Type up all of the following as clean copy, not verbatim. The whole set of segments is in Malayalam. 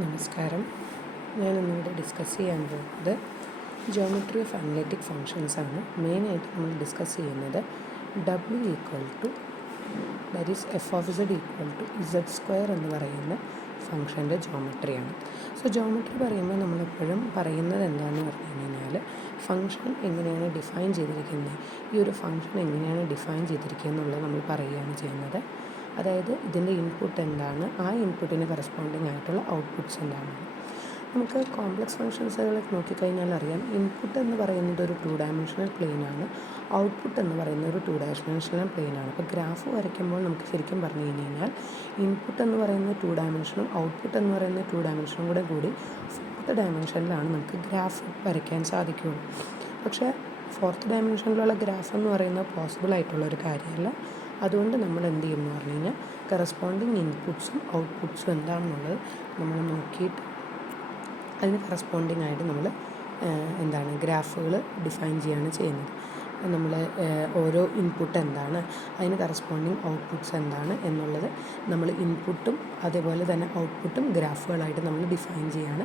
നമസ്കാരം. ഞാനിന്നിവിടെ ഡിസ്കസ് ചെയ്യാൻ പോകുന്നത് ജോമെട്രി ഓഫ് അനലിറ്റിക് ഫങ്ഷൻസ് ആണ്. മെയിനായിട്ട് നമ്മൾ ഡിസ്കസ് ചെയ്യുന്നത് W equal to that is f of z equal to z square എന്ന് പറയുന്ന ഫംഗ്ഷൻ്റെ ജോമെട്രിയാണ്. സോ ജോമെട്രി പറയുമ്പോൾ നമ്മളെപ്പോഴും പറയുന്നത് എന്താണെന്ന് പറഞ്ഞു കഴിഞ്ഞാൽ ഫംഗ്ഷൻ എങ്ങനെയാണ് ഡിഫൈൻ ചെയ്തിരിക്കുന്നത്, ഈ ഒരു ഫംഗ്ഷൻ എങ്ങനെയാണ് ഡിഫൈൻ ചെയ്തിരിക്കുക എന്നുള്ളത് നമ്മൾ പറയുകയാണ് ചെയ്യുന്നത്. അതായത് ഇതിൻ്റെ ഇൻപുട്ട് എന്താണ്, ആ ഇൻപുട്ടിന് കറസ്പോണ്ടിങ് ആയിട്ടുള്ള ഔട്ട്പുട്ട്സ് എന്താണ്. നമുക്ക് കോംപ്ലക്സ് ഫങ്ഷൻസുകൾ നോക്കിക്കഴിഞ്ഞാൽ അറിയാം, ഇൻപുട്ട് എന്ന് പറയുന്നത് ഒരു 2 ഡയമെൻഷണൽ പ്ലെയിനാണ്, ഔട്ട്പുട്ട് എന്ന് പറയുന്നത് ഒരു 2 ഡയമെൻഷണൽ പ്ലെയിനാണ്. അപ്പോൾ ഗ്രാഫ് വരയ്ക്കുമ്പോൾ നമുക്ക് ശരിക്കും പറഞ്ഞു കഴിഞ്ഞാൽ ഇൻപുട്ട് എന്ന് പറയുന്നത് 2 ഡയമെൻഷനും ഔട്ട്പുട്ട് എന്ന് പറയുന്നത് 2 ഡയമെൻഷനും കൂടി 4th ഡയമെൻഷനിലാണ് നമുക്ക് ഗ്രാഫ് വരയ്ക്കാൻ സാധിക്കുകയുള്ളൂ. പക്ഷേ 4th ഡയമെൻഷനിലുള്ള ഗ്രാഫ് എന്ന് പറയുന്നത് പോസിബിൾ ആയിട്ടുള്ളൊരു കാര്യമല്ല. അതുകൊണ്ട് നമ്മൾ എന്ത് ചെയ്യുമെന്ന് പറഞ്ഞു കഴിഞ്ഞാൽ കറസ്പോണ്ടിങ് ഇൻപുട്സും ഔട്ട്പുട്സും എന്താണെന്നുള്ളത് നമ്മൾ നോക്കിയിട്ട് അതിന് കറസ്പോണ്ടിങ് ആയിട്ട് നമ്മൾ ഗ്രാഫുകൾ ഡിഫൈൻ ചെയ്യുകയാണ് ചെയ്യുന്നത്. നമ്മൾ ഓരോ ഇൻപുട്ട് എന്താണ്, അതിന് കറസ്പോണ്ടിങ് ഔട്ട്പുട്ട്സ് എന്താണ് എന്നുള്ളത് നമ്മൾ ഇൻപുട്ടും അതേപോലെ തന്നെ ഔട്ട്പുട്ടും ഗ്രാഫുകളായിട്ട് നമ്മൾ ഡിഫൈൻ ചെയ്യുകയാണ്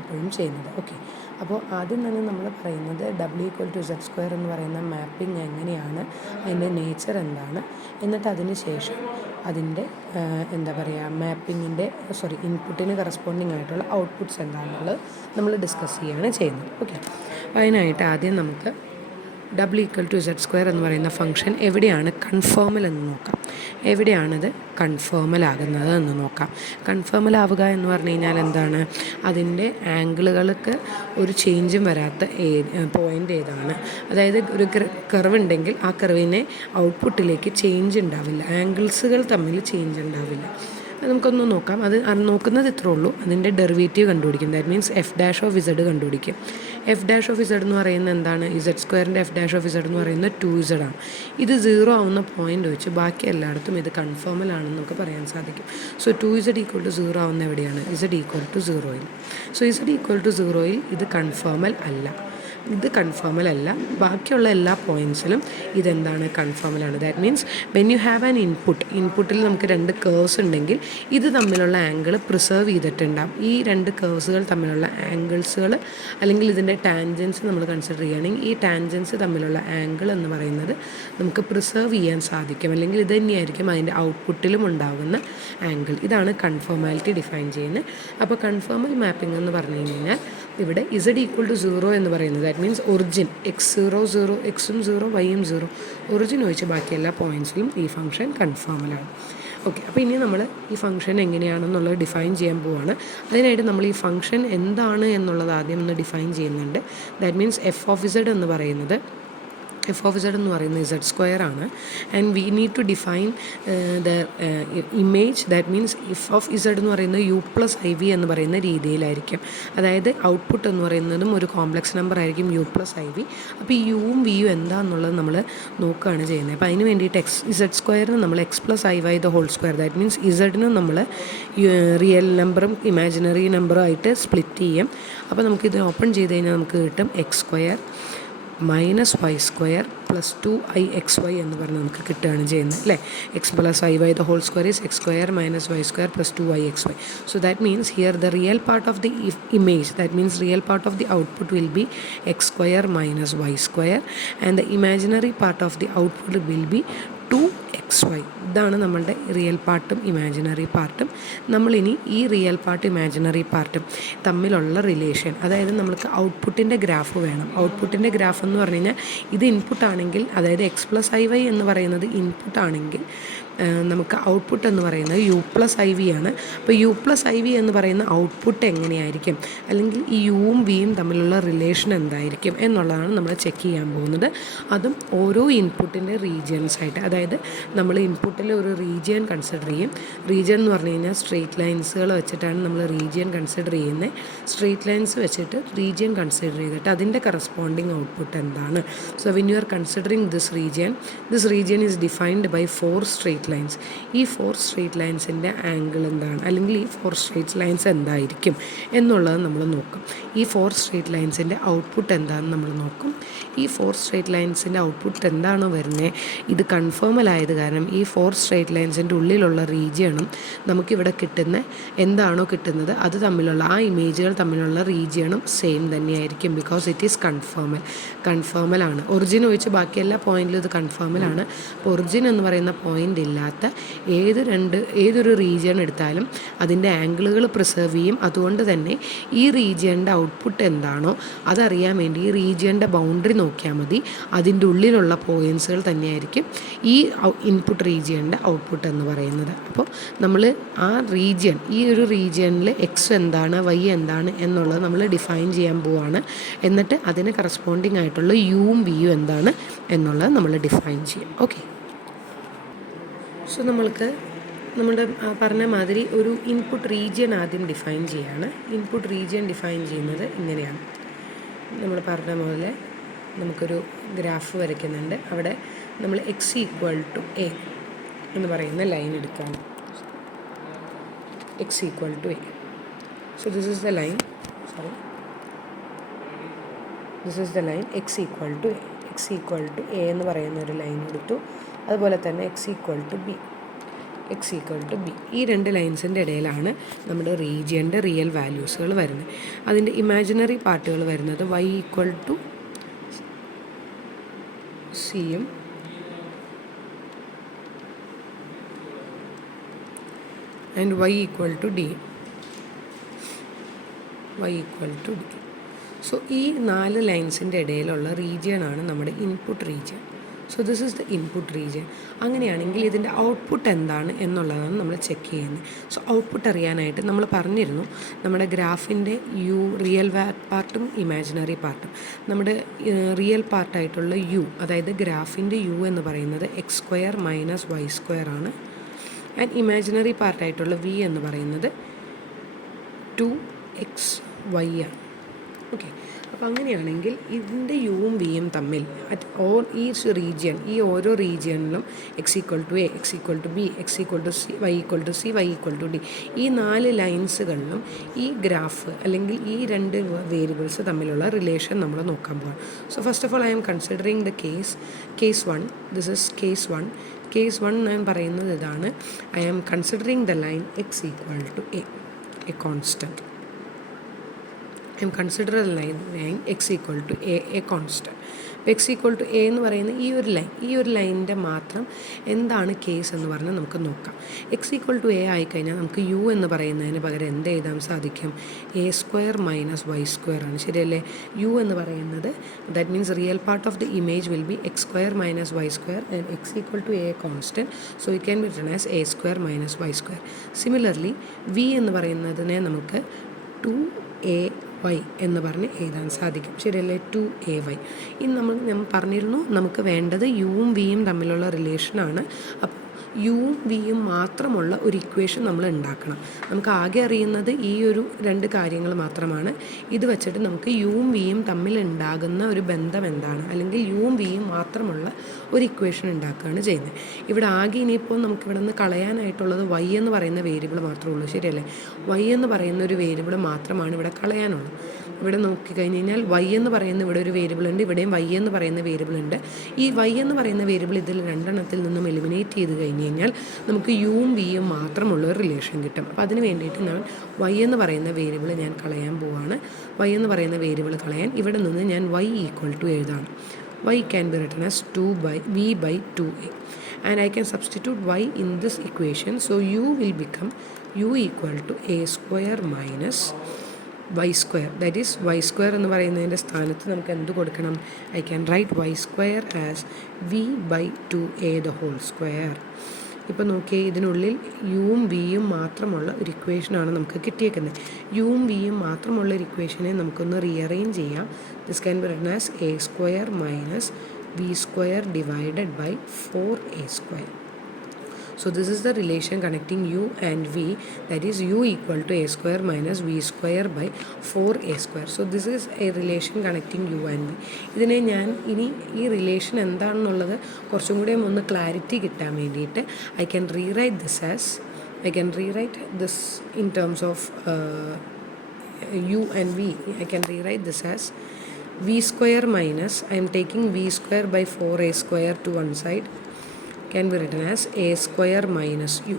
എപ്പോഴും ചെയ്യുന്നത്. ഓക്കെ, അപ്പോൾ ആദ്യം തന്നെ നമ്മൾ പറയുന്നത് W equal to Z square എന്ന് പറയുന്ന മാപ്പിംഗ് എങ്ങനെയാണ്, അതിൻ്റെ നേച്ചർ എന്താണ്, എന്നിട്ട് അതിന് ശേഷം അതിൻ്റെ ഇൻപുട്ടിന് കറസ്പോണ്ടിങ് ആയിട്ടുള്ള ഔട്ട്പുട്ട്സ് എന്താണെന്നുള്ളത് നമ്മൾ ഡിസ്കസ് ചെയ്യുകയാണ് ചെയ്യുന്നത്. ഓക്കെ, അപ്പോൾ അതിനായിട്ട് ആദ്യം നമുക്ക് W equal to Z square എന്ന് പറയുന്ന ഫംഗ്ഷൻ എവിടെയാണ് കൺഫേമൽ എന്ന് നോക്കാം. എവിടെയാണത് കൺഫേമൽ ആകുന്നത് എന്ന് നോക്കാം. കൺഫേമൽ ആവുക എന്ന് പറഞ്ഞു കഴിഞ്ഞാൽ എന്താണ്, അതിൻ്റെ ആംഗിളുകൾക്ക് ഒരു ചേഞ്ചും വരാത്ത പോയിൻ്റ് ഏതാണ്. അതായത് ഒരു കർവ് ഉണ്ടെങ്കിൽ ആ കർവിനെ ഔട്ട്പുട്ടിലേക്ക് ചേഞ്ച് ഉണ്ടാവില്ല, ആംഗിൾസുകൾ തമ്മിൽ ചേഞ്ച് ഉണ്ടാവില്ല. നമുക്കൊന്ന് നോക്കാം. അത് നോക്കുന്നത് ഇത്രേ ഉള്ളൂ. അതിൻ്റെ ഡെറിവേറ്റീവ് കണ്ടുപിടിക്കും. That means F dash of Z കണ്ടുപിടിക്കും. എഫ് ഡാഷ് ഓഫ് ഇസഡ് എന്ന് പറയുന്നത് എന്താണ്, ഇസഡ് സ്ക്വയറിൻ്റെ എഫ് ഡാഷ് ഓഫ് ഇസഡ് എന്ന് പറയുന്നത് 2z ആണ്. ഇത് 0 ആവുന്ന പോയിൻ്റ് വെച്ച് ബാക്കി എല്ലായിടത്തും ഇത് കൺഫേമൽ ആണെന്ന് നമുക്ക് പറയാൻ സാധിക്കും. സോ 2z ഈക്വൽ ടു 0 ആവുന്ന എവിടെയാണ്, ഇസഡ് ഈക്വൽ ടു 0യിൽ. സോ ഇസഡ് ഈക്വൽ ടു 0യിൽ ഇത് കൺഫേമൽ അല്ല, ഇത് കൺഫേമൽ അല്ല. ബാക്കിയുള്ള എല്ലാ പോയിൻറ്റ്സിലും ഇതെന്താണ്, കൺഫേമലാണ്. That means when you have an ഇൻപുട്ടിൽ നമുക്ക് 2 കേർവ്സ് ഉണ്ടെങ്കിൽ ഇത് തമ്മിലുള്ള ആംഗിൾ പ്രിസർവ് ചെയ്തിട്ടുണ്ടാകും. ഈ 2 കേർവ്സുകൾ തമ്മിലുള്ള ആംഗിൾസുകൾ അല്ലെങ്കിൽ ഇതിൻ്റെ ടാൻജൻസ് നമ്മൾ കൺസിഡർ ചെയ്യുകയാണെങ്കിൽ ഈ ടാൻജൻസ് തമ്മിലുള്ള ആംഗിൾ എന്ന് പറയുന്നത് നമുക്ക് പ്രിസർവ് ചെയ്യാൻ സാധിക്കും, അല്ലെങ്കിൽ ഇത് തന്നെയായിരിക്കും അതിൻ്റെ ഔട്ട്പുട്ടിലും ഉണ്ടാകുന്ന ആംഗിൾ. ഇതാണ് കൺഫേമാലിറ്റി ഡിഫൈൻ ചെയ്യുന്നത്. അപ്പോൾ കൺഫേമൽ മാപ്പിംഗ് എന്ന് പറഞ്ഞു കഴിഞ്ഞാൽ ഇവിടെ ഇസഡ് ഈക്വൽ ടു 0 എന്ന് പറയുന്നത് ദാറ്റ് മീൻസ് ഒറിജിൻ x0 എക്സും 0 വൈയും 0 ഒറിജിൻ ഒഴിച്ച് ബാക്കി എല്ലാ പോയിൻറ്റ്സിലും ഈ ഫംഗ്ഷൻ കൺഫേമലാണ്. ഓക്കെ, അപ്പോൾ ഇനി നമ്മൾ ഈ ഫംഗ്ഷൻ എങ്ങനെയാണെന്നുള്ളത് ഡിഫൈൻ ചെയ്യാൻ പോവുകയാണ്. അതിനായിട്ട് നമ്മൾ ഈ ഫംഗ്ഷൻ എന്താണ് എന്നുള്ളത് ആദ്യം ഒന്ന് ഡിഫൈൻ ചെയ്യുന്നുണ്ട്. That means f of z എന്ന് പറയുന്നത് ഇസഡ് സ്ക്വയർ ആണ്. And we need to define the image. That means f of z എന്ന് പറയുന്നത് U+IV എന്ന് പറയുന്ന രീതിയിലായിരിക്കും. അതായത് ഔട്ട്പുട്ട് എന്ന് പറയുന്നതും ഒരു കോംപ്ലക്സ് നമ്പർ ആയിരിക്കും U+IV. അപ്പോൾ ഈ യുവും വിയും എന്താണെന്നുള്ളത് നമ്മൾ നോക്കുകയാണ് ചെയ്യുന്നത്. അപ്പോൾ അതിന് വേണ്ടിയിട്ട് ഇസഡ് സ്ക്വയറിന് നമ്മൾ x+iy the whole square, that means ഇസഡിന് നമ്മൾ റിയൽ നമ്പറും ഇമാജിനറി നമ്പറും ആയിട്ട് സ്പ്ലിറ്റ് ചെയ്യും. അപ്പോൾ നമുക്കിത് ഓപ്പൺ ചെയ്ത് കഴിഞ്ഞാൽ നമുക്ക് കിട്ടും x² -y² + 2ixy എന്ന് പറഞ്ഞ് നമുക്ക് കിട്ടുകയാണ് ചെയ്യുന്നത്, അല്ലേ. x+iy the whole square is x² - y² + 2ixy. So that means here the real part of the image, that means real part of the output will be x² - y², and the imaginary part of the output will be 2xy. ഇതാണ് നമ്മളുടെ റിയൽ പാർട്ടും ഇമാജിനറി പാർട്ടും. നമ്മളിനി ഈ റിയൽ പാർട്ടും ഇമാജിനറി പാർട്ടും തമ്മിലുള്ള റിലേഷൻ, അതായത് നമ്മൾക്ക് ഔട്ട്പുട്ടിൻ്റെ ഗ്രാഫ് വേണം. ഔട്ട്പുട്ടിൻ്റെ ഗ്രാഫ് എന്ന് പറഞ്ഞു കഴിഞ്ഞാൽ ഇത് ഇൻപുട്ടാണെങ്കിൽ, അതായത് x+iy എന്ന് പറയുന്നത് ഇൻപുട്ടാണെങ്കിൽ നമുക്ക് ഔട്ട്പുട്ട് എന്ന് പറയുന്നത് U+IV ആണ്. അപ്പോൾ U+IV എന്ന് പറയുന്ന ഔട്ട്പുട്ട് എങ്ങനെയായിരിക്കും, അല്ലെങ്കിൽ ഈ യുവും വിയും തമ്മിലുള്ള റിലേഷൻ എന്തായിരിക്കും എന്നുള്ളതാണ് നമ്മൾ ചെക്ക് ചെയ്യാൻ പോകുന്നത്. അതും ഓരോ ഇൻപുട്ടിൻ്റെ റീജിയൻസ് ആയിട്ട്, അതായത് നമ്മൾ ഇൻപുട്ടിൽ ഒരു റീജിയൻ കൺസിഡർ ചെയ്യും. റീജിയൻ എന്ന് പറഞ്ഞു കഴിഞ്ഞാൽ സ്ട്രെയിറ്റ് ലൈൻസുകൾ വെച്ചിട്ടാണ് നമ്മൾ റീജിയൻ കൺസിഡർ ചെയ്യുന്നത്. സ്ട്രെയിറ്റ് ലൈൻസ് വെച്ചിട്ട് റീജിയൻ കൺസിഡർ ചെയ്തിട്ട് അതിൻ്റെ കറസ്പോണ്ടിങ് ഔട്ട്പുട്ട് എന്താണ്. So when you are considering this region is defined by 4 straight straight lines. ഈ 4 സ്ട്രെയിറ്റ് ലൈൻസിൻ്റെ ആംഗിൾ എന്താണ്, അല്ലെങ്കിൽ ഈ 4 സ്ട്രെയിറ്റ് ലൈൻസ് എന്തായിരിക്കും എന്നുള്ളത് നമ്മൾ നോക്കും. ഈ 4 സ്ട്രെയിറ്റ് ലൈൻസിൻ്റെ ഔട്ട്പുട്ട് എന്താണെന്ന് നമ്മൾ നോക്കും. ഈ 4 സ്ട്രെയിറ്റ് ലൈൻസിൻ്റെ ഔട്ട്പുട്ട് എന്താണോ വരുന്നത്, ഇത് കൺഫേമലായത് കാരണം ഈ 4 സ്ട്രെയിറ്റ് ലൈൻസിൻ്റെ ഉള്ളിലുള്ള റീജിയണും നമുക്കിവിടെ കിട്ടുന്ന എന്താണോ കിട്ടുന്നത് അത് തമ്മിലുള്ള ആ ഇമേജുകൾ തമ്മിലുള്ള റീജിയണും സെയിം തന്നെയായിരിക്കും. ബിക്കോസ് ഇറ്റ് ഈസ് കൺഫേമലാണ്. ഒറിജിൻ ഒഴിച്ച് ബാക്കി എല്ലാ പോയിന്റിലും ഇത് കൺഫേമലാണ്. അപ്പോൾ ഒറിജിൻ എന്ന് പറയുന്ന പോയിന്റ് ഇല്ലാത്ത ഏതൊരു റീജിയൺ എടുത്താലും അതിൻ്റെ ആംഗിളുകൾ പ്രിസർവ് ചെയ്യും. അതുകൊണ്ട് തന്നെ ഈ റീജിയൻ്റെ ഔട്ട്പുട്ട് എന്താണോ അതറിയാൻ വേണ്ടി ഈ റീജിയൻ്റെ ബൗണ്ടറി നോക്കിയാൽ മതി. അതിൻ്റെ ഉള്ളിലുള്ള പോയിൻറ്റ്സുകൾ തന്നെയായിരിക്കും ഈ ഇൻപുട്ട് റീജിയൻ്റെ ഔട്ട്പുട്ട് എന്ന് പറയുന്നത്. അപ്പോൾ നമ്മൾ ആ റീജിയൻ, ഈ ഒരു റീജിയനിൽ എക്സ് എന്താണ് വൈ എന്താണ് എന്നുള്ളത് നമ്മൾ ഡിഫൈൻ ചെയ്യാൻ പോവാണ്. എന്നിട്ട് അതിന് കറസ്പോണ്ടിങ് ആയിട്ടുള്ള യുവും വിയും എന്താണ് എന്നുള്ളത് നമ്മൾ ഡിഫൈൻ ചെയ്യും. ഓക്കെ, സോ നമ്മൾക്ക് നമ്മുടെ പറഞ്ഞ മാതിരി ഒരു ഇൻപുട്ട് റീജിയൻ ആദ്യം ഡിഫൈൻ ചെയ്യാണ്. ഇൻപുട്ട് റീജിയൻ ഡിഫൈൻ ചെയ്യുന്നത് ഇങ്ങനെയാണ്. നമ്മൾ പറഞ്ഞ പോലെ നമുക്കൊരു ഗ്രാഫ് വരയ്ക്കുന്നുണ്ട്. അവിടെ നമ്മൾ x = a എന്ന് പറയുന്ന ലൈൻ എടുക്കുകയാണ്. x = a. So this is the line, this is the line x = a. x = a എന്ന് പറയുന്ന ഒരു ലൈൻ എടുത്തു. അതുപോലെ തന്നെ x = b. ഈ 2 ലൈൻസിൻ്റെ ഇടയിലാണ് നമ്മുടെ റീജിയൻ്റെ റിയൽ വാല്യൂസുകൾ വരുന്നത്. അതിൻ്റെ ഇമാജിനറി പാർട്ടുകൾ വരുന്നത് y = c യും ആൻഡ് y = d. സോ ഈ 4 ലൈൻസിൻ്റെ ഇടയിലുള്ള റീജിയനാണ് നമ്മുടെ input region. So this is the input region. അങ്ങനെയാണെങ്കിൽ ഇതിൻ്റെ ഔട്ട്പുട്ട് എന്താണ് എന്നുള്ളതാണ് നമ്മൾ ചെക്ക് ചെയ്യുന്നത്. സോ ഔട്ട്പുട്ട് അറിയാനായിട്ട് നമ്മൾ പറഞ്ഞിരുന്നു നമ്മുടെ ഗ്രാഫിൻ്റെ റിയൽ പാർട്ടും ഇമാജിനറി പാർട്ടും. നമ്മുടെ റിയൽ പാർട്ടായിട്ടുള്ള അതായത് ഗ്രാഫിൻ്റെ എന്ന് പറയുന്നത് x² - y² ആണ്. ആൻഡ് ഇമാജിനറി പാർട്ടായിട്ടുള്ള v എന്ന് പറയുന്നത് 2xy ആണ്. ഓക്കെ, അപ്പോൾ അങ്ങനെയാണെങ്കിൽ ഇതിൻ്റെ യും വിയും തമ്മിൽ ഈ റീജിയൻ, ഈ ഓരോ റീജിയനിലും x = a, x = b, x = c, y = c, y = d, ഈ 4 ലൈൻസുകളിലും ഈ ഗ്രാഫ് അല്ലെങ്കിൽ ഈ 2 വേരിയബിൾസ് തമ്മിലുള്ള റിലേഷൻ നമ്മൾ നോക്കാൻ പോകാം. So first of all I am considering the case 1. This is case 1. Case 1 ഞാൻ പറയുന്നത് ഇതാണ്. I am considering the line x = a constant. I am considering the line x = a constant. x = a എന്ന് പറയുന്ന ഈ ഒരു ലൈനിൻ്റെ മാത്രം എന്താണ് കേസ് എന്ന് പറഞ്ഞാൽ നമുക്ക് നോക്കാം. x = a ആയിക്കഴിഞ്ഞാൽ നമുക്ക് u എന്ന് പറയുന്നതിന് പകരം എന്ത് എഴുതാൻ സാധിക്കും? a² - y² ആണ്. ശരിയല്ലേ? u എന്ന് പറയുന്നത് that means real part of the image will be x² - y² and x = a constant. So it can be written as a² - y². Similarly v എന്ന് പറയുന്നതിനെ നമുക്ക് 2ay എന്ന് പറഞ്ഞ് എഴുതാൻ സാധിക്കും. ശരിയല്ലേ? 2ay. ഇനി നമ്മൾ പറഞ്ഞിരുന്നു നമുക്ക് വേണ്ടത് യുവും വിയും തമ്മിലുള്ള റിലേഷനാണ്. അപ്പോൾ യുവും വിയും മാത്രമുള്ള ഒരു ഇക്വേഷൻ നമ്മൾ ഉണ്ടാക്കണം. നമുക്ക് ആകെ അറിയുന്നത് ഈ ഒരു 2 കാര്യങ്ങൾ മാത്രമാണ്. ഇത് വെച്ചിട്ട് നമുക്ക് യുവും വിയും തമ്മിൽ ഉണ്ടാകുന്ന ഒരു ബന്ധം എന്താണ്, അല്ലെങ്കിൽ യുവും വിയും മാത്രമുള്ള ഒരു ഇക്വേഷൻ ഉണ്ടാക്കുകയാണ് ചെയ്യുന്നത്. ഇവിടെ ആകെ ഇനിയിപ്പോൾ നമുക്കിവിടെ നിന്ന് കളയാനായിട്ടുള്ളത് y എന്ന് പറയുന്ന വേരിയബിൾ മാത്രമേ ഉള്ളൂ. ശരിയല്ലേ? y എന്ന് പറയുന്ന ഒരു വേരിയബിൾ മാത്രമാണ് ഇവിടെ കളയാനുള്ളത്. ഇവിടെ നോക്കിക്കഴിഞ്ഞ് കഴിഞ്ഞാൽ y എന്ന് പറയുന്ന ഇവിടെ ഒരു വേരിയബിൾ ഉണ്ട്, ഇവിടെയും y എന്ന് പറയുന്ന വേരിയബിൾ ഉണ്ട്. ഈ y എന്ന് പറയുന്ന വേരിയബിൾ ഇതിൽ 2 നിന്നും എലിമിനേറ്റ് ചെയ്ത് കഴിഞ്ഞ് കഴിഞ്ഞാൽ നമുക്ക് യുവും വിയും മാത്രമുള്ള ഒരു റിലേഷൻ കിട്ടും. അപ്പോൾ അതിന് വേണ്ടിയിട്ട് ഞാൻ y എന്ന് പറയുന്ന വേരിയബിൾ ഞാൻ കളയാൻ പോവാണ്. y എന്ന് പറയുന്ന വേരിയബിൾ കളയാൻ ഇവിടെ നിന്ന് ഞാൻ y = എഴുതാണ്. y can be written as v/2a and I can substitute y in this equation. So u will become u = a² - y². That is y² എന്ന് പറയുന്നതിൻ്റെ സ്ഥാനത്ത് നമുക്ക് എന്ത് കൊടുക്കണം? I can right y² as v/2a (2). ഇപ്പോൾ നോക്കിയേ, ഇതിനുള്ളിൽ യുവും വിയും മാത്രമുള്ള ഒരു ഇക്വേഷനാണ് നമുക്ക് കിട്ടിയേക്കുന്നത്. യുവും വിയും മാത്രമുള്ള ഒരു ഇക്വേഷനെ നമുക്കൊന്ന് റീഅറേഞ്ച് ചെയ്യാം. This can be written as a² - v² / 4a². So this is the relation connecting u and v, that is u equal to a square minus v square by 4a square. So this is a relation connecting u and v. ഇതിനെ ഞാൻ ഇനി ഈ റിലേഷൻ എന്താണെന്നുള്ളത് കുറച്ചും കൂടെ ഒന്ന് ക്ലാരിറ്റി കിട്ടാൻ വേണ്ടിയിട്ട് I can rewrite this in terms of u and v. I can rewrite this as v square minus, I am taking v square by 4a square to one side, can be written as a square minus u,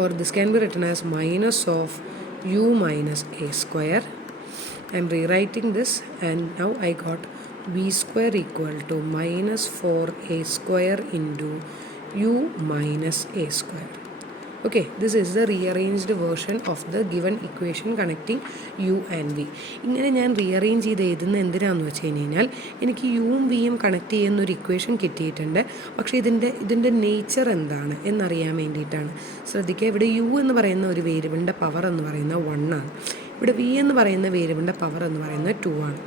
or this can be written as minus of u minus a square. I am rewriting this, and now I got v square equal to minus 4a square into u minus a square. Okay, this is the rearranged version of the given equation connecting u and v. ഇങ്ങനെ ഞാൻ റീഅറേഞ്ച് ചെയ്ത് എഴുതുന്ന എന്തിനാണെന്ന് വെച്ച് കഴിഞ്ഞാൽ എനിക്ക് യുവും വിയും കണക്ട് ചെയ്യുന്ന ഒരു ഇക്വേഷൻ കിട്ടിയിട്ടുണ്ട്. പക്ഷേ ഇതിൻ്റെ നേച്ചർ എന്താണ് എന്നറിയാൻ വേണ്ടിയിട്ടാണ്. ശ്രദ്ധിക്കുക, ഇവിടെ യു എന്ന് പറയുന്ന ഒരു വേരിയബിളിൻ്റെ പവർ എന്ന് പറയുന്നത് 1 ആണ്. ഇവിടെ വി എന്ന് പറയുന്ന വേരിയബിളിൻ്റെ പവർ എന്ന് പറയുന്നത് 2 ആണ്.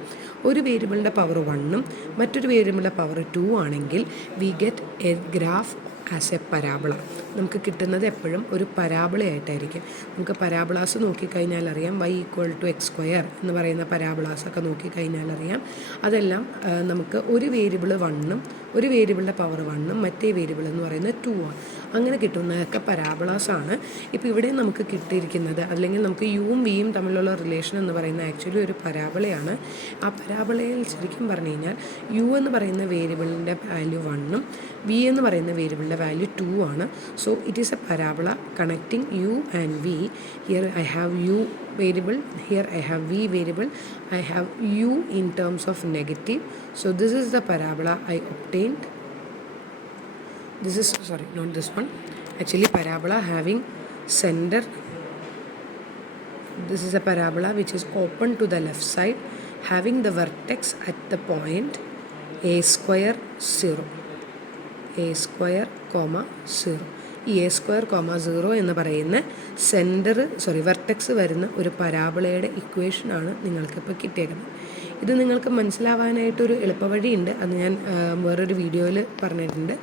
ഒരു വേരിയബിളിൻ്റെ പവർ 1ഉം മറ്റൊരു വേരിയബിളിൻ്റെ പവർ 2 ആണെങ്കിൽ V get A graph as A പരാബിള. നമുക്ക് കിട്ടുന്നത് എപ്പോഴും ഒരു പരാബിളയായിട്ടായിരിക്കും. നമുക്ക് പരാബിളാസ് നോക്കിക്കഴിഞ്ഞാൽ അറിയാം, y equal to x square എന്ന് പറയുന്ന പരാബിളാസൊക്കെ നോക്കിക്കഴിഞ്ഞാൽ അറിയാം. അതെല്ലാം നമുക്ക് ഒരു വേരിയബിൾ 1ഉം ഒരു വേരിയബിളിൻ്റെ പവർ 1ഉം മറ്റേ വേരിയബിൾ എന്ന് പറയുന്നത് 2 ആണ്. അങ്ങനെ കിട്ടുന്നതൊക്കെ പരാബിളാസാണ്. ഇപ്പോൾ ഇവിടെ നമുക്ക് കിട്ടിയിരിക്കുന്നത്, അല്ലെങ്കിൽ നമുക്ക് യുവും വിയും തമ്മിലുള്ള റിലേഷൻ എന്ന് പറയുന്നത് ആക്ച്വലി ഒരു പരാബിളയാണ്. ആ പരാബിളയിൽ ശരിക്കും പറഞ്ഞു കഴിഞ്ഞാൽ യു എന്ന് പറയുന്ന വേരിയബിളിൻ്റെ വാല്യൂ 1ഉം വി എന്ന് പറയുന്ന വേരിയബിളിൻ്റെ വാല്യൂ 2 ആണ്. So it is a parabola connecting u and v. Here I have u variable, here I have v variable, I have u in terms of negative. So this is the parabola I obtained. This is, sorry, not this one. Actually parabola having center. This is a parabola which is open to the left side, having the vertex at the point a square 0. a square comma 0. ഈ എ സ്ക്വയർ കോമ 0 എന്ന് പറയുന്ന വെർട്ടെക്സ് വരുന്ന ഒരു പരാബിളയുടെ ഇക്വേഷനാണ് നിങ്ങൾക്കിപ്പോൾ കിട്ടിയേക്കുന്നത്. ഇത് നിങ്ങൾക്ക് മനസ്സിലാവാനായിട്ടൊരു എളുപ്പവഴിയുണ്ട്, അത് ഞാൻ വേറൊരു വീഡിയോയിൽ പറഞ്ഞിട്ടുണ്ട്.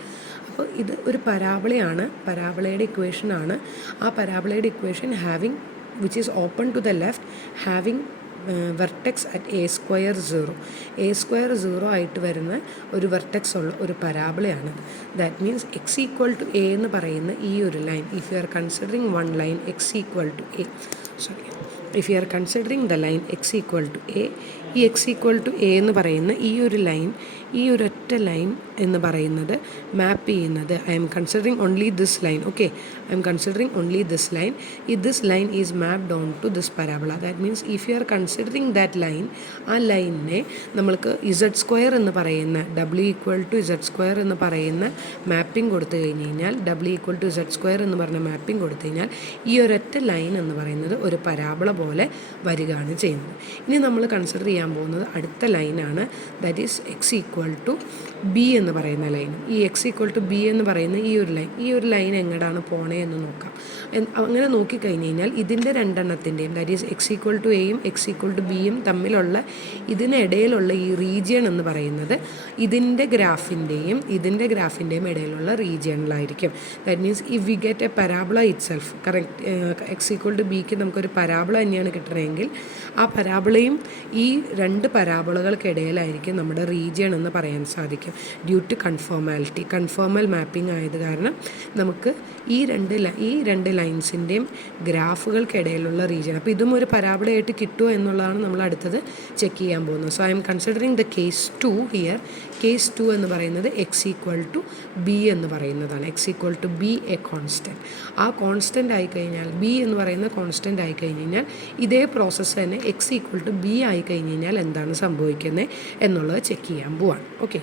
അപ്പോൾ ഇത് ഒരു പരാബിളയാണ്, പരാബിളയുടെ ഇക്വേഷനാണ്. ആ പരാബിളയുടെ equation having which is open to the left, having vertex at A square 0. A square 0 ആയിട്ട് വരുന്ന ഒരു വെർട്ടെക്സ് ഉള്ള ഒരു പരാബിളയാണ്. That means X equal to A എന്ന് പറയുന്ന ഈ ഒരു line, if you are considering one line X equal to A, if you are considering the line x equal to a, ഈ എക്സ് ഈക്വൽ ടു എ എന്ന് പറയുന്ന ഈ ഒരു ലൈൻ, ഈ ഒരൊറ്റ ലൈൻ എന്ന് പറയുന്നത് മാപ്പ് ചെയ്യുന്നത്, I am considering only this line. Okay, I am considering only this line. This line is mapped on to this parabola. That means if you are considering that line, ആ ലൈനിനെ നമ്മൾക്ക് ഇസഡ് സ്ക്വയർ എന്ന് പറയുന്ന, ഡബ്ല്യു ഈക്വൽ ടു ഇസഡ് സ്ക്വയർ എന്ന് പറയുന്ന മാപ്പിംഗ് കൊടുത്തു കഴിഞ്ഞ് കഴിഞ്ഞാൽ, ഡബ്ല്യു ഈക്വൽ ടു ഇസഡ് സ്ക്വയർ എന്ന് പറഞ്ഞ മാപ്പിംഗ് കൊടുത്തു കഴിഞ്ഞാൽ ഈ ഒരൊറ്റ ലൈൻ എന്ന് പറയുന്നത് ഒരു പരാബിള പോലെ വരികയാണ് ചെയ്യുന്നത്. ഇനി നമ്മൾ കൺസിഡർ ചെയ്യാൻ പോകുന്നത് അടുത്ത ലൈനാണ്, that is X equal to b എന്ന് പറയുന്ന ലൈൻ. ഈ എക്സ് ഈക്വൽ ടു ബി എന്ന് പറയുന്ന ഈ ഒരു ലൈൻ എങ്ങോട്ടാണ് പോണേ എന്ന് നോക്കാം. അങ്ങനെ നോക്കിക്കഴിഞ്ഞ് കഴിഞ്ഞാൽ ഇതിൻ്റെ രണ്ടെണ്ണത്തിൻ്റെയും, that is X equal to എയും എക്സ് ഈക്വൽ ടു ബിയും തമ്മിലുള്ള ഇതിനിടയിലുള്ള ഈ റീജിയൺ എന്ന് പറയുന്നത് ഇതിൻ്റെ ഗ്രാഫിൻ്റെയും ഇടയിലുള്ള റീജിയണിലായിരിക്കും. That means if we get a parabola itself, correct X equal to ബിക്ക് നമുക്കൊരു പരാബിള തന്നെയാണ് കിട്ടണമെങ്കിൽ ആ പരാബിളയും ഈ രണ്ട് പരാബിളകൾക്കിടയിലായിരിക്കും നമ്മുടെ റീജിയൺ എന്ന് പറയാൻ സാധിക്കും. ഡ്യൂ ടു കൺഫോർമൽ മാപ്പിംഗ് ആയത് കാരണം നമുക്ക് ഈ രണ്ട് ലൈൻസിൻ്റെയും ഗ്രാഫുകൾക്കിടയിലുള്ള റീജിയൻ, അപ്പോൾ ഇതും ഒരു പരാബിളയായിട്ട് കിട്ടുമോ എന്നുള്ളതാണ് നമ്മൾ അടുത്തത് ചെക്ക് ചെയ്യാൻ പോകുന്നത്. So I am considering the case 2 here. Case 2 എന്ന് പറയുന്നത് എക്സ് ഈക്വൽ ടു ബി എന്ന് പറയുന്നതാണ്. X equal to b a constant. ആ കോൺസ്റ്റൻ്റ് ആയിക്കഴിഞ്ഞാൽ, ബി എന്ന് പറയുന്ന കോൺസ്റ്റൻ്റ് ആയിക്കഴിഞ്ഞ് കഴിഞ്ഞാൽ ഇതേ പ്രോസസ്സ് തന്നെ എക്സ് ഈക്വൽ ടു ബി ആയിക്കഴിഞ്ഞ് കഴിഞ്ഞാൽ എന്താണ് സംഭവിക്കുന്നത് എന്നുള്ളത് ചെക്ക് ചെയ്യാൻ പോവാണ്. Okay,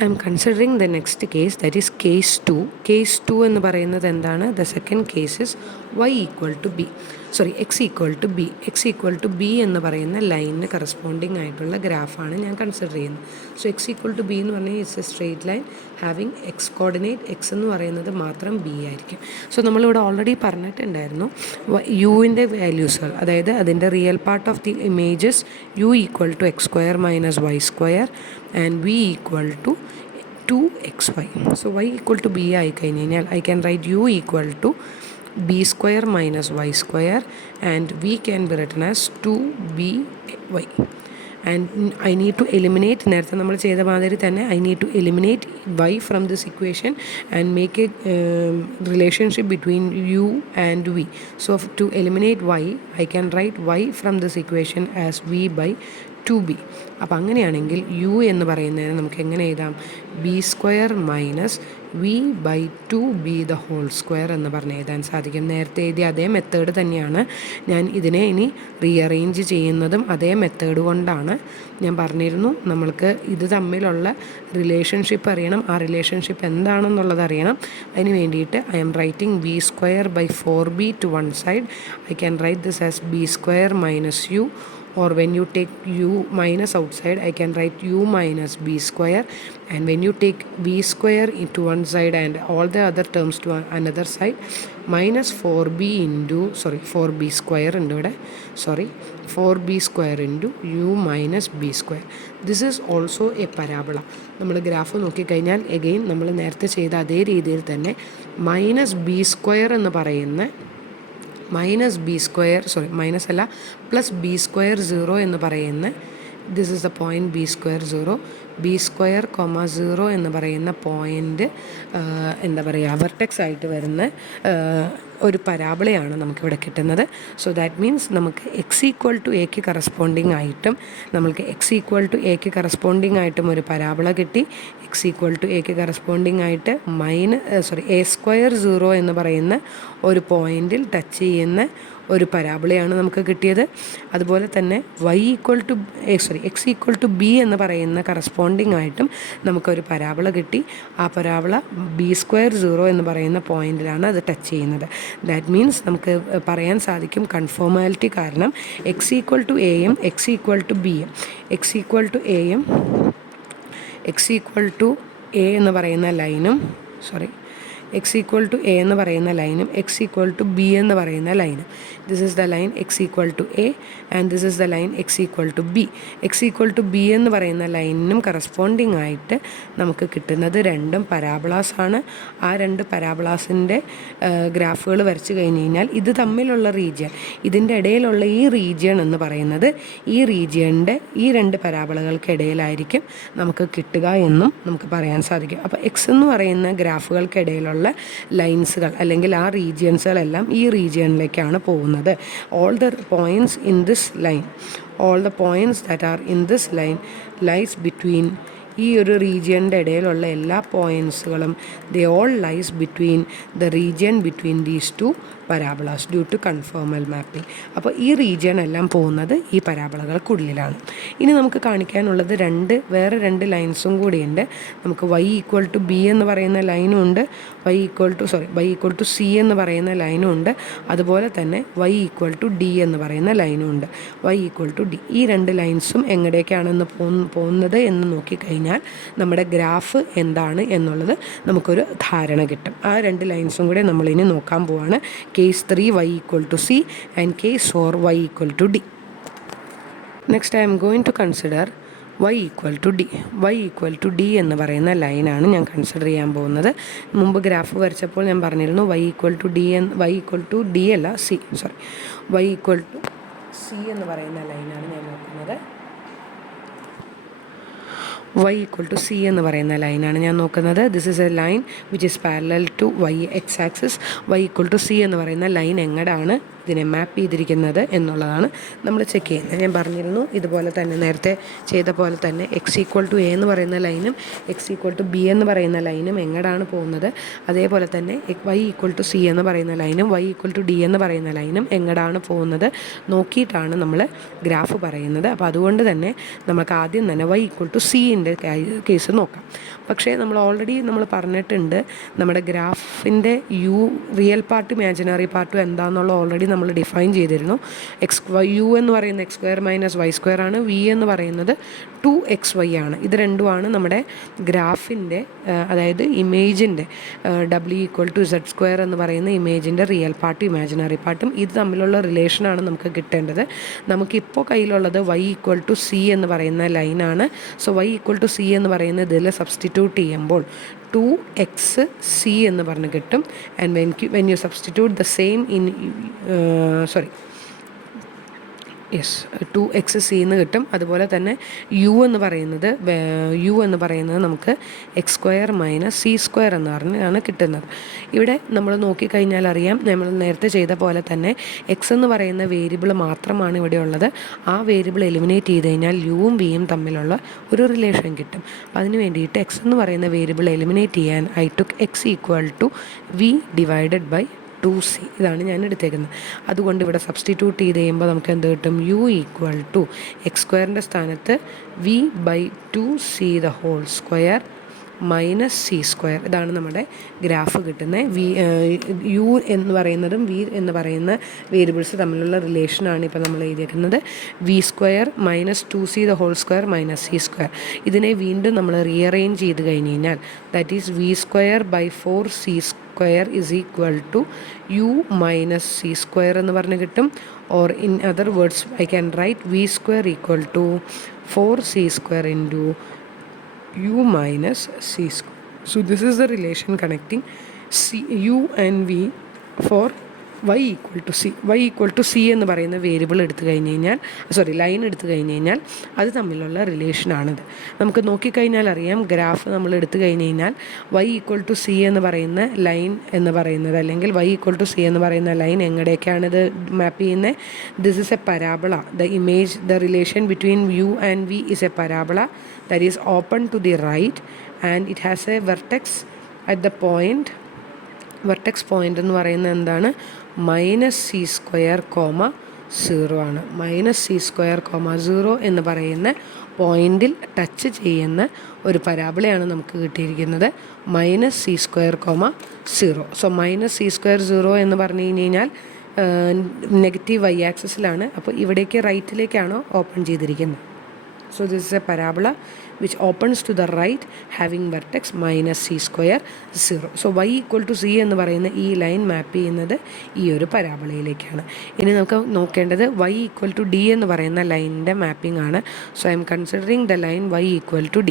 I am considering the next case, that is case 2. Case 2 എന്ന് പറയുന്നത് എന്താണ്? The second case is y equal to b. x equal to b. x equal to b എന്ന് പറയുന്ന ലൈനിന് കറസ്പോണ്ടിങ് ആയിട്ടുള്ള ഗ്രാഫാണ് ഞാൻ കൺസിഡർ ചെയ്യുന്നത്. So x equal to b എന്ന് പറഞ്ഞാൽ it's a straight line having x coordinate x എന്ന് പറയുന്നത് മാത്രം ബി ആയിരിക്കും. സോ നമ്മളിവിടെ ഓൾറെഡി പറഞ്ഞിട്ടുണ്ടായിരുന്നു യുവിൻ്റെ വാല്യൂസുകൾ, അതായത് അതിൻ്റെ real part of the images u equal to x square minus y square and v equal to 2xy. So y equal to b ആയി കഴിഞ്ഞ് കഴിഞ്ഞാൽ I can write u equal to b square minus y square and v can be written as 2by. And I need to eliminate, നേരത്തെ നമ്മൾ ചെയ്ത മാതിരി തന്നെ I need to eliminate y from this equation and make a relationship between u and v. So to eliminate y, I can write y from this equation as v by 2b. അപ്പോൾ അങ്ങനെയാണെങ്കിൽ u എന്ന് പറയുന്നതിന് നമുക്ക് എങ്ങനെ എഴുതാം? B square minus v by 2b the whole square എന്ന് പറഞ്ഞ് എഴുതാൻ സാധിക്കും. നേരത്തെ എഴുതിയ അതേ മെത്തേഡ് തന്നെയാണ് ഞാൻ ഇതിനെ ഇനി റീഅറേഞ്ച് ചെയ്യുന്നതും അതേ മെത്തേഡ് കൊണ്ടാണ്. ഞാൻ പറഞ്ഞിരുന്നു നമ്മൾക്ക് ഇത് തമ്മിലുള്ള റിലേഷൻഷിപ്പ് അറിയണം, ആ റിലേഷൻഷിപ്പ് എന്താണെന്നുള്ളത് അറിയണം. അതിന് വേണ്ടിയിട്ട് I am writing b square by 4b to one side. I can write this as b square minus u, or when you take u minus outside I can write u minus b square, and when you take b square into one side and all the other terms to another side, minus 4b square into 4b square into u minus b square. This is also a parabola. നമ്മൾ ഗ്രാഫ് നോക്കിക്കഴിഞ്ഞാൽ എഗെയിൻ നമ്മൾ നേരത്തെ ചെയ്ത അതേ രീതിയിൽ തന്നെ മൈനസ് ബി സ്ക്വയർ എന്ന് പറയുന്ന പ്ലസ് ബി സ്ക്വയർ 0 എന്ന് പറയുന്ന, this is the point B square 0, B square 0 എന്ന് പറയുന്ന പോയിൻ്റ് വെർട്ടെക്സ് ആയിട്ട് വരുന്ന ഒരു പരാബിളയാണ് നമുക്കിവിടെ കിട്ടുന്നത്. സോ ദാറ്റ് മീൻസ് നമുക്ക് എക്സ് ഈക്വൽ ടു എക്ക് കറസ്പോണ്ടിങ് ആയിട്ടും ഒരു പരാബിള കിട്ടി. എക്സ് ഈക്വൽ ടു എക്ക് കറസ്പോണ്ടിങ് ആയിട്ട് എ സ്ക്വയർ 0 എന്ന് പറയുന്ന ഒരു പോയിൻറ്റിൽ ടച്ച് ചെയ്യുന്ന ഒരു പരാബിളയാണ് നമുക്ക് കിട്ടിയത്. അതുപോലെ തന്നെ എക്സ് ഈക്വൽ ടു ബി എന്ന് പറയുന്ന കറസ്പോണ്ടിങ് ആയിട്ടും നമുക്കൊരു പരാബിള കിട്ടി. ആ പരാബിള ബി സ്ക്വയർ 0 എന്ന് പറയുന്ന പോയിൻറ്റിലാണ് അത് ടച്ച് ചെയ്യുന്നത്. ദാറ്റ് മീൻസ് നമുക്ക് പറയാൻ സാധിക്കും കൺഫോമാലിറ്റി കാരണം എക്സ് ഈക്വൽ ടു എയും എക്സ് ഈക്വൽ ടു ബിയും എക്സ് ഈക്വൽ ടു എ എന്ന് പറയുന്ന ലൈനും എക്സ് ഈക്വൽ ടു എ എന്ന് പറയുന്ന ലൈനും എക്സ് ഈക്വൽ ടു ബി എന്ന് പറയുന്ന ലൈനും, this is the line X equal to a and this is the line X equal to b. X equal to b എന്ന് പറയുന്ന ലൈനിനും കറസ്പോണ്ടിങ് ആയിട്ട് നമുക്ക് കിട്ടുന്നത് രണ്ടും പരാബിളാസാണ്. ആ രണ്ട് പരാബിളാസിൻ്റെ ഗ്രാഫുകൾ വരച്ച് കഴിഞ്ഞ് കഴിഞ്ഞാൽ ഇത് തമ്മിലുള്ള റീജിയൻ, ഇതിൻ്റെ ഇടയിലുള്ള ഈ റീജിയൻ എന്ന് പറയുന്നത് ഈ റീജിയൻ്റെ ഈ രണ്ട് പരാബിളകൾക്കിടയിലായിരിക്കും നമുക്ക് കിട്ടുക എന്നും നമുക്ക് പറയാൻ സാധിക്കും. അപ്പോൾ എക്സ് എന്ന് പറയുന്ന ഗ്രാഫുകൾക്കിടയിലുള്ള ലൈൻസുകൾ അല്ലെങ്കിൽ ആ റീജിയൻസുകളെല്ലാം ഈ റീജിയനിലേക്കാണ് പോകുന്നത്. all the points that are in this line lies between, ഈ ഒരു റീജിയൻ്റെ ഇടയിലുള്ള എല്ലാ പോയിൻറ്റ്സുകളും they all lies between the region between these two parabolas due to conformal mapping. അപ്പോൾ ഈ റീജിയൻ എല്ലാം പോകുന്നത് ഈ പരാബിളകൾക്കുള്ളിലാണ്. ഇനി നമുക്ക് കാണിക്കാനുള്ളത് വേറെ രണ്ട് ലൈൻസും കൂടിയുണ്ട്. നമുക്ക് y ഈക്വൽ ടു ബി എന്ന് പറയുന്ന ലൈനും ഉണ്ട്, y ഈക്വൽ ടു സി എന്ന് പറയുന്ന ലൈനും ഉണ്ട്, അതുപോലെ തന്നെ y ഈക്വൽ ടു ഡി എന്ന് പറയുന്ന ലൈനും ഉണ്ട്, y ഈക്വൽ ടു ഡി. ഈ രണ്ട് ലൈൻസും എങ്ങടേക്കാണെന്ന് പോകുന്നത് എന്ന് നോക്കിക്കഴിഞ്ഞാൽ നമ്മുടെ ഗ്രാഫ് എന്താണ് എന്നുള്ളത് നമുക്കൊരു ധാരണ കിട്ടും. ആ രണ്ട് ലൈൻസും കൂടെ നമ്മളിനി നോക്കാൻ പോവാണ്. Case 3 y equal to c and case 4 y equal to d. Next I am going to consider y equal to d. y equal to d എന്ന് പറയുന്ന ലൈനാണ് ഞാൻ കൺസിഡർ ചെയ്യാൻ പോകുന്നത്. മുമ്പ് ഗ്രാഫ് വരച്ചപ്പോൾ ഞാൻ പറഞ്ഞിരുന്നു y equal to d അല്ല y equal to c എന്ന് പറയുന്ന ലൈനാണ് ഞാൻ നോക്കുന്നത്. y equal to c എന്ന് പറയുന്ന ലൈനാണ് ഞാൻ നോക്കുന്നത്. This is a line which is parallel to x axis. y equal to c എന്ന് പറയുന്ന ലൈൻ എങ്ങടാണ് ഇതിനെ മാപ്പ് ചെയ്തിരിക്കുന്നത് എന്നുള്ളതാണ് നമ്മൾ ചെക്ക് ചെയ്യുന്നത്. ഞാൻ പറഞ്ഞിരുന്നു ഇതുപോലെ തന്നെ നേരത്തെ ചെയ്ത പോലെ തന്നെ എക്സ് ഈക്വൽ ടു എ എന്ന് പറയുന്ന ലൈനും എക്സ് ഈക്വൽ ടു ബി എന്ന് പറയുന്ന ലൈനും എങ്ങടാണ് പോകുന്നത്, അതേപോലെ തന്നെ y ഈക്വൽ ടു സി എന്ന് പറയുന്ന ലൈനും y ഈക്വൽ ടു ഡി എന്ന് പറയുന്ന ലൈനും എങ്ങടാണ് പോകുന്നത് നോക്കിയിട്ടാണ് നമ്മൾ ഗ്രാഫ് പറയുന്നത്. അപ്പോൾ അതുകൊണ്ട് തന്നെ നമുക്ക് ആദ്യം തന്നെ y ഈക്വൽ ടു സിൻ്റെ കേസ് നോക്കാം. പക്ഷേ നമ്മൾ ഓൾറെഡി പറഞ്ഞിട്ടുണ്ട് നമ്മുടെ ഗ്രാഫിൻ്റെ റിയൽ പാർട്ടും ഇമാജിനറി പാർട്ടും എന്താണെന്നുള്ള ഓൾറെഡി നമ്മൾ ഡിഫൈൻ ചെയ്തിരുന്നു. യു എന്ന് പറയുന്നത് x square minus y square ആണ്, വി എന്ന് പറയുന്നത് 2xy ആണ്. ഇത് രണ്ടുമാണ് നമ്മുടെ ഗ്രാഫിൻ്റെ അതായത് ഇമേജിൻ്റെ W=z² എന്ന് പറയുന്ന ഇമേജിൻ്റെ റിയൽ പാർട്ടും ഇമാജിനറി പാർട്ടും ഇത് തമ്മിലുള്ള റിലേഷനാണ് നമുക്ക് കിട്ടേണ്ടത്. നമുക്കിപ്പോൾ കയ്യിലുള്ളത് y=c എന്ന് പറയുന്ന ലൈനാണ്. സോ y=c എന്ന് പറയുന്ന ഇതിൽ സബ്സ്റ്റിറ്റ്യൂട്ട് ചെയ്യുമ്പോൾ 2xc എന്ന് പറഞ്ഞ് കിട്ടും. And when you substitute the same in yes 2xc എന്ന് കിട്ടും. അതുപോലെ തന്നെ u എന്ന് പറയുന്നത് നമുക്ക് x² - c² എന്ന് പറഞ്ഞാണ് കിട്ടുന്നത്. ഇവിടെ നമ്മൾ നോക്കിക്കഴിഞ്ഞാൽ അറിയാം, നമ്മൾ നേരത്തെ ചെയ്ത പോലെ തന്നെ എക്സ് എന്ന് പറയുന്ന വേരിയബിൾ മാത്രമാണ് ഇവിടെ ഉള്ളത്. ആ വേരിയബിൾ എലിമിനേറ്റ് ചെയ്ത് കഴിഞ്ഞാൽ യുവും വിയും തമ്മിലുള്ള ഒരു റിലേഷൻ കിട്ടും. അതിന് വേണ്ടിയിട്ട് എക്സ് എന്ന് പറയുന്ന വേരിയബിൾ എലിമിനേറ്റ് ചെയ്യാൻ ഐ ടുക്ക് x=v/2c ഇതാണ് ഞാൻ എടുത്തേക്കുന്നത്. അതുകൊണ്ട് ഇവിടെ സബ്സ്റ്റിറ്റ്യൂട്ട് ചെയ്ത് കഴിയുമ്പോൾ നമുക്ക് എന്ത് കിട്ടും? u=x² സ്ഥാനത്ത് v/2c² - c². ഇതാണ് നമ്മുടെ ഗ്രാഫ് കിട്ടുന്നത്. യു എന്ന് പറയുന്നതും വി എന്ന് പറയുന്ന വേരിയബിൾസ് തമ്മിലുള്ള റിലേഷനാണ് ഇപ്പോൾ നമ്മൾ എഴുതിയിരിക്കുന്നത്. v² - 2c² - c². ഇതിനെ വീണ്ടും നമ്മൾ റീഅറേഞ്ച് ചെയ്ത് കഴിഞ്ഞ് കഴിഞ്ഞാൽ that is v²/4c² u - c² എന്ന് പറഞ്ഞ് കിട്ടും. Or in other words I can right v² = 4c² u minus c². So this is the relation connecting u and v for y=c. y=c എന്ന് പറയുന്ന വേരിയബിൾ എടുത്തു കഴിഞ്ഞ് കഴിഞ്ഞാൽ ലൈൻ എടുത്തു കഴിഞ്ഞ് കഴിഞ്ഞാൽ അത് തമ്മിലുള്ള റിലേഷനാണിത്. നമുക്ക് നോക്കിക്കഴിഞ്ഞാൽ അറിയാം, ഗ്രാഫ് നമ്മൾ എടുത്തു കഴിഞ്ഞ് കഴിഞ്ഞാൽ y=c എന്ന് പറയുന്ന ലൈൻ എന്ന് പറയുന്നത്, അല്ലെങ്കിൽ y=c എന്ന് പറയുന്ന ലൈൻ എങ്ങടേക്കാണിത് മാപ്പ് ചെയ്യുന്നത്? This is A parabola. the relation between u and v is a parabola that is open to the right and it has a vertex at the point. Vertex point എന്ന് പറയുന്നത് എന്താണ്? -c², 0 ആണ്. -c², 0 എന്ന് പറയുന്ന പോയിന്റിൽ ടച്ച് ചെയ്യുന്ന ഒരു പരാബോളയാണ് നമുക്ക് കിട്ടിയിരിക്കുന്നത്. -c², 0. സോ -c², 0 എന്ന് പറഞ്ഞു കഴിഞ്ഞാൽ നെഗറ്റീവ് y ആക്സിസിലാണ്. അപ്പോൾ ഇവിടേക്ക് റൈറ്റിലേക്കാണോ ഓപ്പൺ ചെയ്തിരിക്കുന്നത്? So this is a parabola which opens to the right having vertex -c², 0. So y=c എന്ന് പറയുന്ന ഈ ലൈൻ മാപ്പ് ചെയ്യുന്നത് ഈ ഒരു പരാബോളയിലേക്കാണ്. ഇനി നമുക്ക് നോക്കേണ്ടത് y=d എന്ന് പറയുന്ന ലൈനിൻ്റെ മാപ്പിംഗ് ആണ്. So I am considering the line y=d.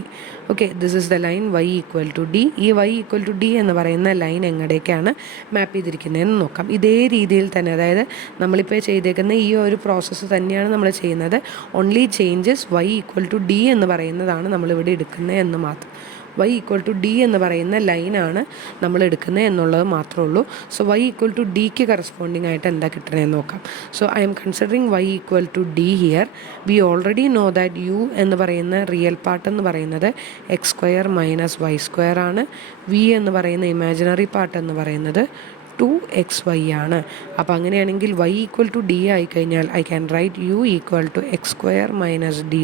Okay, this is the line y=d. ഈ y=d എന്ന് പറയുന്ന ലൈൻ എങ്ങടേക്കാണ് മാപ്പ് ചെയ്തിരിക്കുന്നതെന്ന് നോക്കാം. ഇതേ രീതിയിൽ തന്നെ, അതായത് നമ്മളിപ്പോൾ ചെയ്തേക്കുന്ന ഈ ഒരു പ്രോസസ്സ് തന്നെയാണ് നമ്മൾ ചെയ്യുന്നത്. ഓൺലി ചേഞ്ചസ് y=d എന്ന് പറയുന്നതാണ് നമ്മളിവിടെ എടുക്കുന്നത് എന്ന് മാത്രം. y=d എന്ന് പറയുന്ന ലൈനാണ് നമ്മൾ എടുക്കുന്നത് എന്നുള്ളത് മാത്രമേ ഉള്ളൂ. സോ y=dക്ക് കറസ്പോണ്ടിങ് ആയിട്ട് എന്താ കിട്ടണമെന്ന് നോക്കാം. So I am considering y=d here. We already know that u എന്ന് പറയുന്ന റിയൽ പാർട്ട് എന്ന് പറയുന്നത് x² - y² ആണ്. v എന്ന് പറയുന്ന ഇമാജിനറി പാർട്ട് എന്ന് പറയുന്നത് 2xy ആണ്. അപ്പോൾ അങ്ങനെയാണെങ്കിൽ y=d ആയിക്കഴിഞ്ഞാൽ I can right u=x² - d²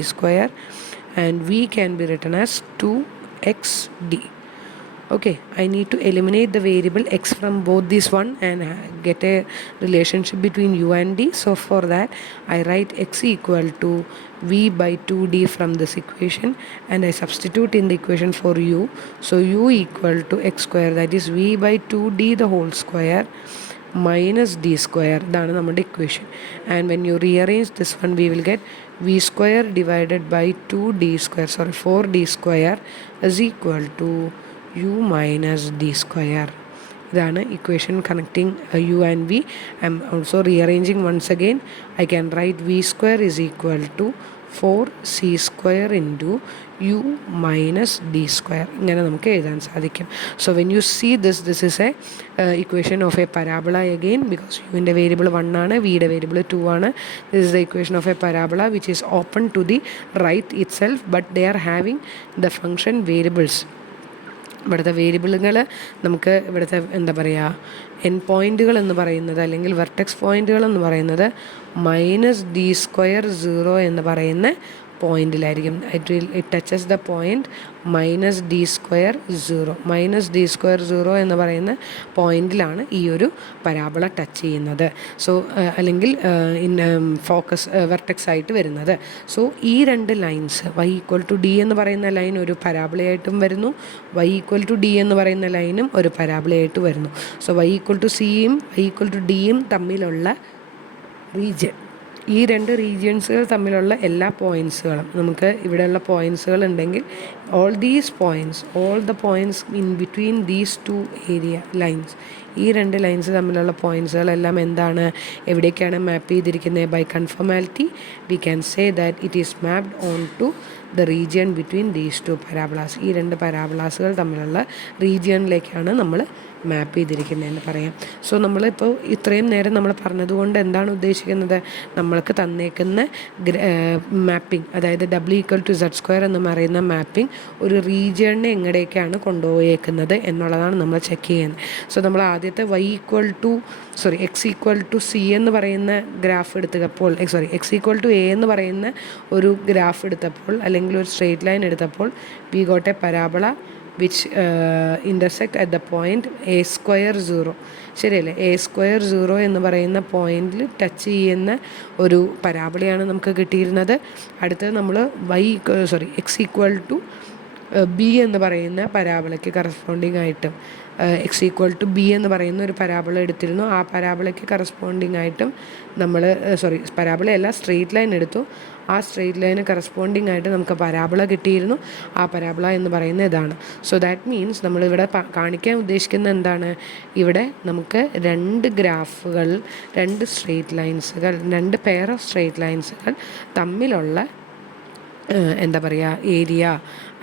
and v can be written as 2xd. Okay, I need to eliminate the variable x from both this one and get a relationship between u and d. So for that I write x = v/2d from this equation and I substitute in the equation for u. So u = x², that is v/2d the whole square minus d². ഇതാണ് നമ്മുടെ equation. And when you rearrange this one we will get v² divided by 4d² is equal to u minus d². ഇതാണ് equation connecting u and v. I am also rearranging once again. I can write v² is equal to 4c² into u minus d². ഇങ്ങനെ നമുക്ക് എഴുതാൻ സാധിക്കും. So when you see this is a equation of a parabola again, because യുവിൻ്റെ വേരിയബിൾ 1 ആണ്, വിയുടെ വേരിയബിൾ 2 ആണ്. This is the equation of a parabola which is open to the right itself, but they are having the function variables. ഇവിടുത്തെ വേരിയബിളുകൾ നമുക്ക് ഇവിടുത്തെ എന്താ പറയുക, എൻ പോയിൻറ്റുകൾ എന്ന് പറയുന്നത്, അല്ലെങ്കിൽ വെർട്ടെക്സ് പോയിൻറ്റുകൾ എന്ന് പറയുന്നത് -d², 0 എന്ന് പറയുന്ന പോയിൻറ്റിലായിരിക്കും. It touches the point -d²0 എന്ന് പറയുന്ന പോയിൻറ്റിലാണ് ഈ ഒരു പരാബോള ടച്ച് ചെയ്യുന്നത്. സോ അല്ലെങ്കിൽ ഫോക്കസ് വെർട്ടെക്സ് ആയിട്ട് വരുന്നത്. സോ ഈ രണ്ട് ലൈൻസ് y=d എന്ന് പറയുന്ന ലൈൻ ഒരു പരാബോളയായിട്ടും വരുന്നു, y=d എന്ന് പറയുന്ന ലൈനും ഒരു പരാബോളയായിട്ട് വരുന്നു. സോ y=cയും y=dയും തമ്മിലുള്ള റീജിയൻ, ഈ രണ്ട് റീജിയൻസുകൾ തമ്മിലുള്ള എല്ലാ പോയിൻറ്റ്സുകളും നമുക്ക് ഇവിടെയുള്ള പോയിൻറ്റ്സുകൾ ഉണ്ടെങ്കിൽ all the points in between these two area lines, ഈ രണ്ട് ലൈൻസ് തമ്മിലുള്ള പോയിൻറ്റ്സുകളെല്ലാം എന്താണ്, എവിടേക്കാണ് മാപ്പ് ചെയ്തിരിക്കുന്നത്? By conformality we can say that it is mapped on to the region between these two parabolas. ഈ രണ്ട് പരാബോളാസുകൾ തമ്മിലുള്ള റീജിയനിലേക്കാണ് നമ്മൾ മാപ്പ് ചെയ്തിരിക്കുന്നതെന്ന് പറയാം. സോ നമ്മളിപ്പോൾ ഇത്രയും നേരം നമ്മൾ പറഞ്ഞതുകൊണ്ട് എന്താണ് ഉദ്ദേശിക്കുന്നത്? നമ്മൾക്ക് തന്നേക്കുന്ന മാപ്പിംഗ്, അതായത് W=z² എന്ന് പറയുന്ന മാപ്പിംഗ് ഒരു റീജിയണിനെ എങ്ങടേക്കാണ് കൊണ്ടുപോയേക്കുന്നത് എന്നുള്ളതാണ് നമ്മൾ ചെക്ക് ചെയ്യുന്നത്. സോ നമ്മൾ ആദ്യത്തെ x=c എന്ന് പറയുന്ന ഗ്രാഫ് എടുത്തപ്പോൾ x=a എന്ന് പറയുന്ന ഒരു ഗ്രാഫ് എടുത്തപ്പോൾ അല്ലെങ്കിൽ ഒരു സ്ട്രെയിറ്റ് ലൈൻ എടുത്തപ്പോൾ we got A parabola which intersect at the point a²0. ശരിയല്ലേ? a²0 എന്ന് പറയുന്ന പോയിന്റിൽ ടച്ച് ചെയ്യുന്ന ഒരു പരാബോളയാണ് നമുക്ക് കിട്ടിയിരുന്നത്. അടുത്തത് നമ്മൾ x=b എന്ന് പറയുന്ന പരാബോളയ്ക്ക് കറസ്പോണ്ടിങ് ആയിട്ടും x=b എന്ന് പറയുന്ന ഒരു പരാബോള എടുത്തിരുന്നു. ആ പരാബോളയ്ക്ക് കറസ്പോണ്ടിങ് ആയിട്ടും നമ്മൾ പരാബോളയല്ല, സ്ട്രെയിറ്റ് ലൈൻ എടുത്തു. ആ സ്ട്രെയിറ്റ് ലൈന് കറസ്പോണ്ടിങ് ആയിട്ട് നമുക്ക് പരാബോള കിട്ടിയിരുന്നു. ആ പരാബോള എന്ന് പറയുന്നത് ഇതാണ്. സോ ദാറ്റ് മീൻസ് നമ്മളിവിടെ കാണിക്കാൻ ഉദ്ദേശിക്കുന്നത് എന്താണ്? ഇവിടെ നമുക്ക് രണ്ട് ഗ്രാഫുകൾ, രണ്ട് സ്ട്രെയിറ്റ് ലൈൻസുകൾ, രണ്ട് പെയർ ഓഫ് സ്ട്രെയിറ്റ് ലൈൻസുകൾ തമ്മിലുള്ള എന്താ പറയുക, ഏരിയ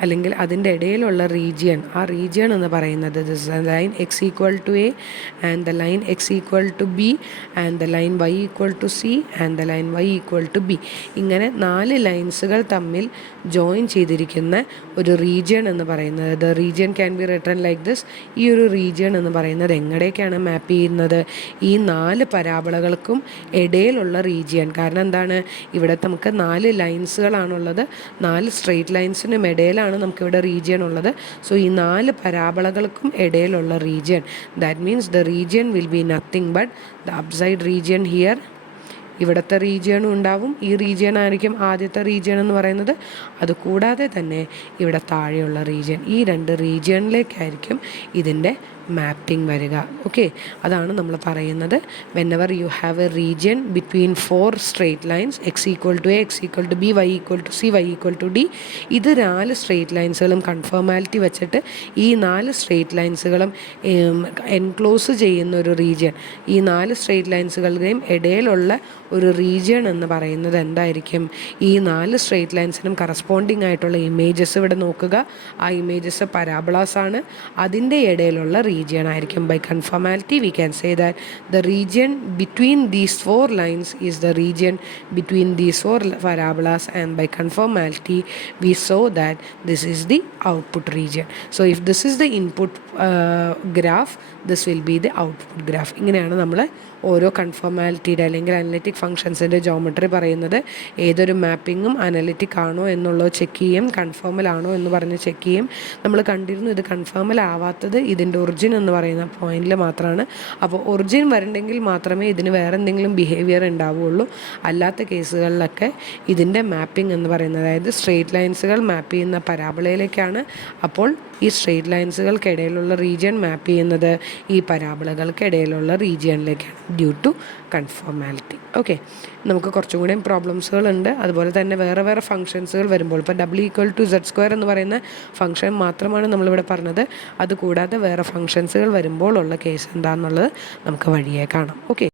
അല്ലെങ്കിൽ അതിൻ്റെ ഇടയിലുള്ള റീജിയൻ, ആ റീജിയൻ എന്ന് പറയുന്നത് this line x=a and the line x=b and the line y=c and the line y=b. ഇങ്ങനെ 4 ലൈൻസുകൾ തമ്മിൽ ജോയിൻ ചെയ്തിരിക്കുന്ന ഒരു റീജിയൻ എന്ന് പറയുന്നത്, the region can be written like this. ഈ ഒരു റീജിയൻ എന്ന് പറയുന്നത് എങ്ങടേക്കാണ് മാപ്പ് ചെയ്യുന്നത്? ഈ 4 പരാബോളകൾക്കും ഇടയിലുള്ള റീജിയൻ. കാരണം എന്താണ്? ഇവിടെ നമുക്ക് 4 ലൈൻസുകളാണുള്ളത്, 4 സ്ട്രെയിറ്റ് ലൈൻസിനും ഇടയിലാണ് നമുക്കിവിടെ റീജിയൻ ഉള്ളത്. സോ ഈ 4 പരാബോളകൾക്കും ഇടയിലുള്ള region, that means the region will be nothing but the upside region here. ഇവിടുത്തെ റീജിയനും ഉണ്ടാവും, ഈ റീജിയൻ ആയിരിക്കും ആദ്യത്തെ റീജിയൻ എന്ന് പറയുന്നത്. അതുകൂടാതെ തന്നെ ഇവിടെ താഴെയുള്ള റീജിയൻ, ഈ 2 റീജിയനിലേക്കായിരിക്കും ഇതിൻ്റെ മാപ്പിംഗ് വരിക. ഓക്കെ, അതാണ് നമ്മൾ പറയുന്നത്. Whenever you have A region between 4 straight lines x=a, x=b, y=c, y=d, ഇത് 4 സ്ട്രെയിറ്റ് ലൈൻസുകളും കൺഫോമാലിറ്റി വെച്ചിട്ട് ഈ 4 സ്ട്രെയിറ്റ് ലൈൻസുകളും എൻക്ലോസ് ചെയ്യുന്ന ഒരു റീജിയൻ, ഈ 4 സ്ട്രെയിറ്റ് ലൈൻസുകളുടെയും ഇടയിലുള്ള ഒരു റീജിയൻ എന്ന് പറയുന്നത് എന്തായിരിക്കും? ഈ 4 സ്ട്രെയിറ്റ് ലൈൻസിനും കറസ്പോണ്ടിങ് ആയിട്ടുള്ള ഇമേജസ് ഇവിടെ നോക്കുക. ആ ഇമേജസ് പരാബോളാസ് ആണ്, അതിൻ്റെ ഇടയിലുള്ള region ആയിരിക്കും. By conformality we can say that the region between these 4 lines is the region between these 4 parabolas, and by conformality we saw that this is the output region. So if this is the input graph, this will be the output graph. ഇങ്ങനെയാണ് നമ്മൾ ഓരോ കൺഫോമാലിറ്റിയുടെ അല്ലെങ്കിൽ അനലിറ്റിക് ഫങ്ഷൻസിൻ്റെ ജോമെട്രി പറയുന്നത്. ഏതൊരു മാപ്പിങ്ങും അനലിറ്റിക് ആണോ എന്നുള്ളത് ചെക്ക് ചെയ്യും, കൺഫോമൽ ആണോ എന്ന് പറഞ്ഞ് ചെക്ക് ചെയ്യും. നമ്മൾ കണ്ടിരുന്നു ഇത് കൺഫോമൽ ആവാത്തത് ഇതിൻ്റെ ഒറിജിൻ എന്ന് പറയുന്ന പോയിന്റിൽ മാത്രമാണ്. അപ്പോൾ ഒറിജിൻ വരണ്ടെങ്കിൽ മാത്രമേ ഇതിന് വേറെ എന്തെങ്കിലും ബിഹേവിയർ ഉണ്ടാവുകയുള്ളൂ. അല്ലാത്ത കേസുകളിലൊക്കെ ഇതിൻ്റെ മാപ്പിംഗ് എന്ന് പറയുന്നത്, അതായത് സ്ട്രെയിറ്റ് ലൈൻസുകൾ മാപ്പ് ചെയ്യുന്ന പരാബോളയിലേക്കാണ്. അപ്പോൾ ഈ സ്ട്രെയിറ്റ് ലൈൻസുകൾക്കിടയിലുള്ള റീജിയൻ മാപ്പ് ചെയ്യുന്നത് ഈ പരാബോളകൾക്കിടയിലുള്ള റീജിയനിലേക്കാണ് ഡ്യൂ ടു കൺഫോമാലിറ്റി. ഓക്കെ, നമുക്ക് കുറച്ചും കൂടെയും പ്രോബ്ലംസുകളുണ്ട്. അതുപോലെ തന്നെ വേറെ വേറെ ഫങ്ഷൻസുകൾ വരുമ്പോൾ, ഇപ്പോൾ W=z² എന്ന് പറയുന്ന ഫംഗ്ഷൻ മാത്രമാണ് നമ്മളിവിടെ പറഞ്ഞത്. അതുകൂടാതെ വേറെ ഫങ്ഷൻസുകൾ വരുമ്പോൾ ഉള്ള കേസ് എന്താണെന്നുള്ളത് നമുക്ക് വഴിയേ കാണാം. ഓക്കെ.